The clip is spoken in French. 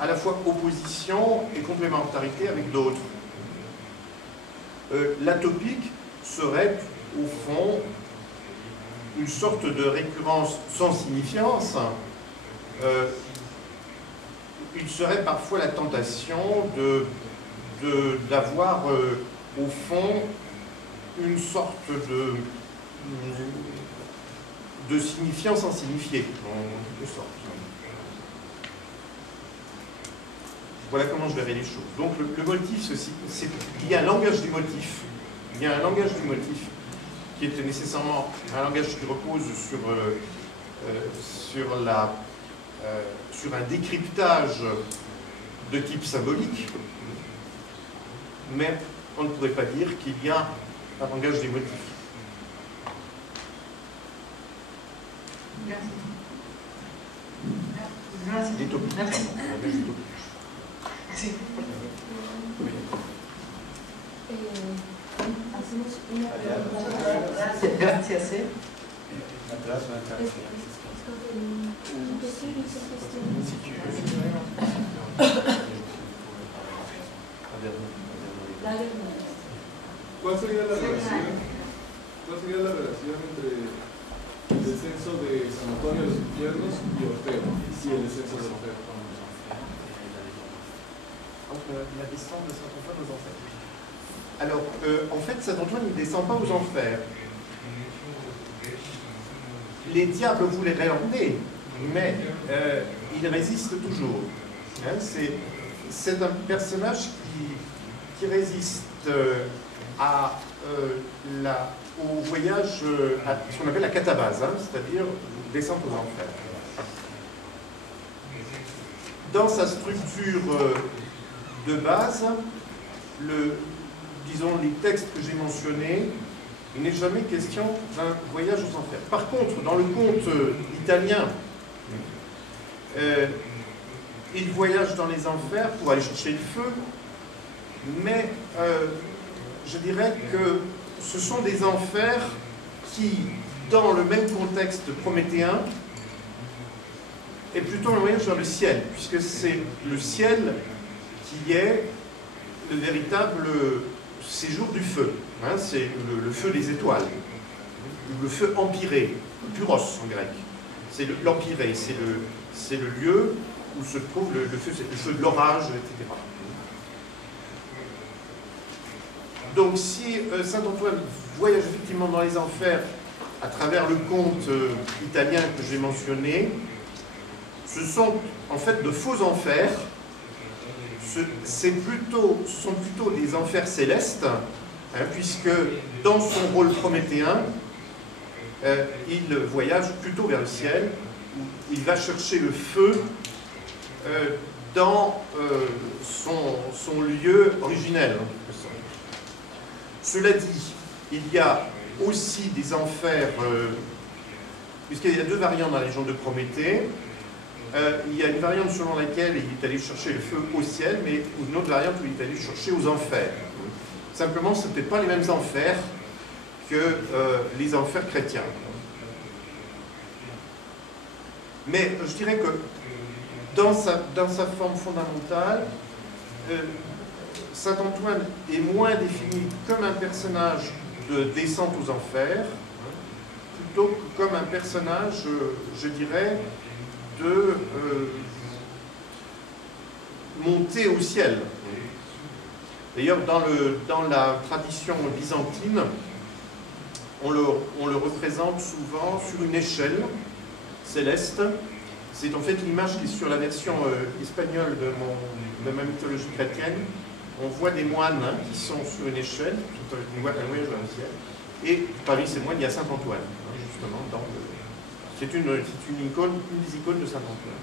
à la fois opposition et complémentarité avec d'autres. L'atopique serait, au fond, une sorte de récurrence sans signifiance. Il serait parfois la tentation d'avoir, au fond, une sorte de signifiant sans signifier, en quelque sorte. Voilà comment je verrai les choses. Donc le motif, il y a un langage du motif. Il y a un langage du motif qui est nécessairement un langage qui repose sur un décryptage de type symbolique, mais on ne pourrait pas dire qu'il y a un langage des motifs. Merci. Des topiques. Merci. Gracias. ¿Cuál sería la relación entre el descenso de San Antonio de los Infiernos y Orfeo, y el descenso de Orfeo? La descente de Saint-Antoine aux enfers. Alors, en fait, Saint-Antoine ne descend pas aux enfers. Les diables voulaient l'emmener, mais il résiste toujours. Hein, c'est un personnage qui résiste au voyage, à ce qu'on appelle la catabase, hein, c'est-à-dire descente aux enfers. Dans sa structure de base, disons, les textes que j'ai mentionnés, il n'est jamais question d'un voyage aux enfers. Par contre, dans le conte italien, il voyage dans les enfers pour aller chercher le feu, mais je dirais que ce sont des enfers qui, dans le même contexte prométhéen, est plutôt un voyage vers le ciel, puisque c'est le ciel qui est le véritable séjour du feu. Hein, c'est le feu des étoiles, le feu empyré, puros en grec. C'est l'empyré, c'est le lieu où se trouve le feu, c'est le feu de l'orage, etc. Donc si Saint-Antoine voyage effectivement dans les enfers à travers le conte italien que j'ai mentionné, ce sont en fait de faux enfers. Ce sont plutôt des enfers célestes, hein, puisque dans son rôle prométhéen, il voyage plutôt vers le ciel, où il va chercher le feu dans son lieu originel. Cela dit, il y a aussi des enfers, puisqu'il y a deux variantes dans la légende de Prométhée. Il y a une variante selon laquelle il est allé chercher le feu au ciel, mais une autre variante où il est allé chercher aux enfers. Simplement, ce n'est peut-être pas les mêmes enfers que les enfers chrétiens. Mais je dirais que dans sa forme fondamentale, Saint-Antoine est moins défini comme un personnage de descente aux enfers, plutôt que comme un personnage, je dirais, de monter au ciel. D'ailleurs, dans la tradition byzantine, on le représente souvent sur une échelle céleste. C'est en fait l'image qui est sur la version espagnole de ma mythologie chrétienne. On voit des moines, hein, qui sont sur une échelle, tout avec un voyage dans le ciel. Et parmi ces moines, il y a Saint-Antoine, hein, justement, c'est une icône, une des icônes de Saint-Antoine.